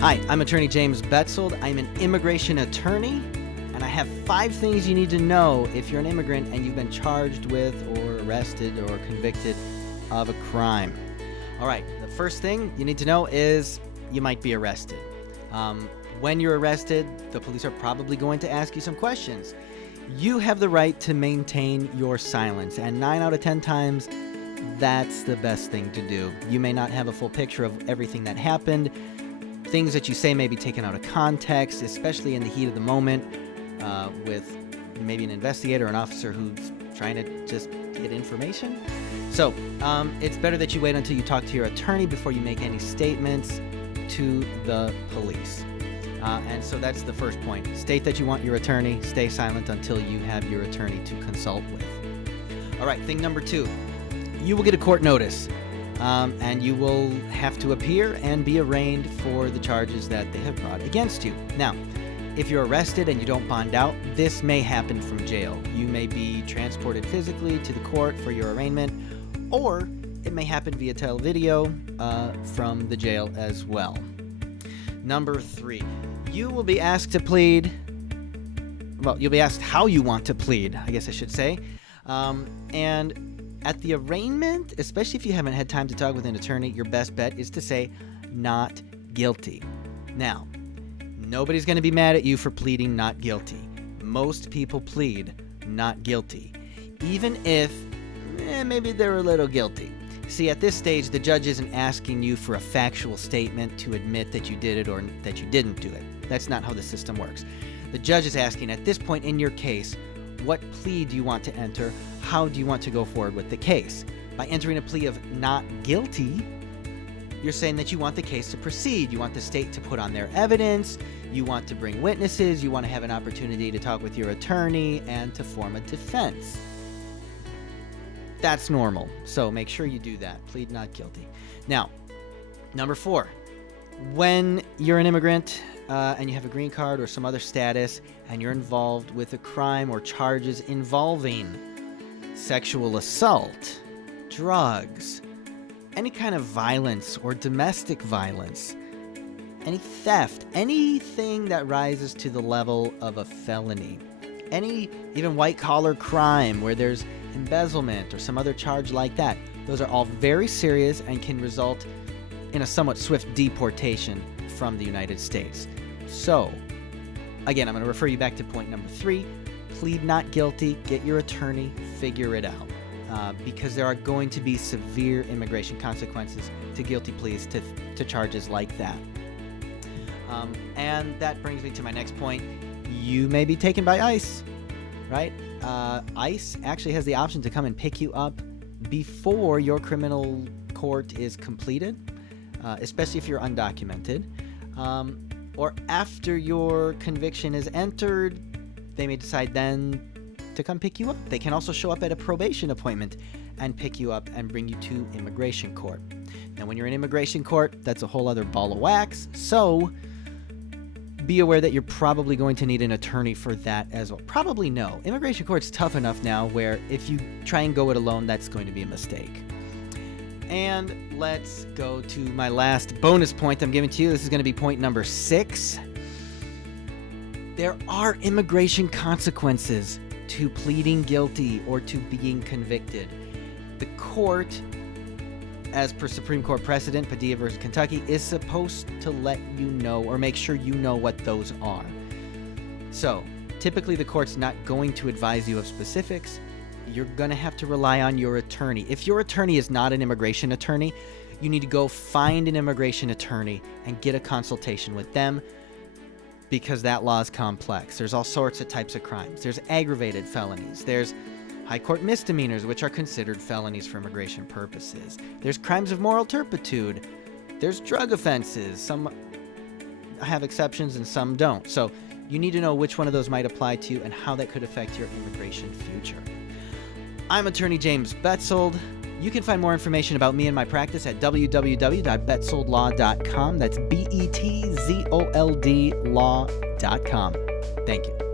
Hi, I'm attorney James Betzold. I'm an immigration attorney, and I have 5 things you need to know if you're an immigrant and you've been charged with or arrested or convicted of a crime. All right, the first thing you need to know is you might be arrested. When you're arrested, the police are probably going to ask you some questions. You have the right to maintain your silence, and 9 out of 10 times, that's the best thing to do. You may not have a full picture of everything that happened. Things that you say may be taken out of context, especially in the heat of the moment, with maybe an investigator or an officer who's trying to just get information. So it's better that you wait until you talk to your attorney before you make any statements to the police. And so that's the first point. State that you want your attorney. Stay silent until you have your attorney to consult with. All right, thing number 2. You will get a court notice. And you will have to appear and be arraigned for the charges that they have brought against you. Now, if you're arrested and you don't bond out, this may happen from jail. You may be transported physically to the court for your arraignment, or it may happen via televideo from the jail as well. Number 3, you will be asked to plead. Well, you'll be asked how you want to plead, I guess I should say. And at the arraignment, especially if you haven't had time to talk with an attorney, your best bet is to say not guilty. Now, nobody's going to be mad at you for pleading not guilty. Most people plead not guilty, even if maybe they're a little guilty. See, at this stage, the judge isn't asking you for a factual statement to admit that you did it or that you didn't do it. That's not how the system works. The judge is asking, at this point in your case, what plea do you want to enter? How do you want to go forward with the case? By entering a plea of not guilty, you're saying that you want the case to proceed. You want the state to put on their evidence. You want to bring witnesses. You want to have an opportunity to talk with your attorney and to form a defense. That's normal. So make sure you do that. Plead not guilty. Now, number 4, when you're an immigrant and you have a green card or some other status and you're involved with a crime or charges involving sexual assault, drugs, any kind of violence or domestic violence, any theft, anything that rises to the level of a felony, any even white-collar crime where there's embezzlement or some other charge like that, those are all very serious and can result in a somewhat swift deportation from the United States. So, again, I'm going to refer you back to point number 3. Plead not guilty, get your attorney, figure it out. Because there are going to be severe immigration consequences to guilty pleas to charges like that. And that brings me to my next point. You may be taken by ICE, right? ICE actually has the option to come and pick you up before your criminal court is completed, especially if you're undocumented. Or after your conviction is entered, they may decide then to come pick you up. They can also show up at a probation appointment and pick you up and bring you to immigration court. Now, when you're in immigration court, that's a whole other ball of wax. So be aware that you're probably going to need an attorney for that as well. Probably no. Immigration court's tough enough now where if you try and go it alone, that's going to be a mistake. And let's go to my last bonus point I'm giving to you. This is going to be point number 6. There are immigration consequences to pleading guilty or to being convicted. The court, as per Supreme Court precedent, Padilla versus Kentucky, is supposed to let you know or make sure you know what those are. So, typically the court's not going to advise you of specifics. You're going to have to rely on your attorney. If your attorney is not an immigration attorney, you need to go find an immigration attorney and get a consultation with them, because that law is complex. There's all sorts of types of crimes. There's aggravated felonies. There's high court misdemeanors, which are considered felonies for immigration purposes. There's crimes of moral turpitude. There's drug offenses. Some have exceptions and some don't. So you need to know which one of those might apply to you and how that could affect your immigration future. I'm attorney James Betzold. You can find more information about me and my practice at www.betzoldlaw.com. That's BETZOLD law.com. Thank you.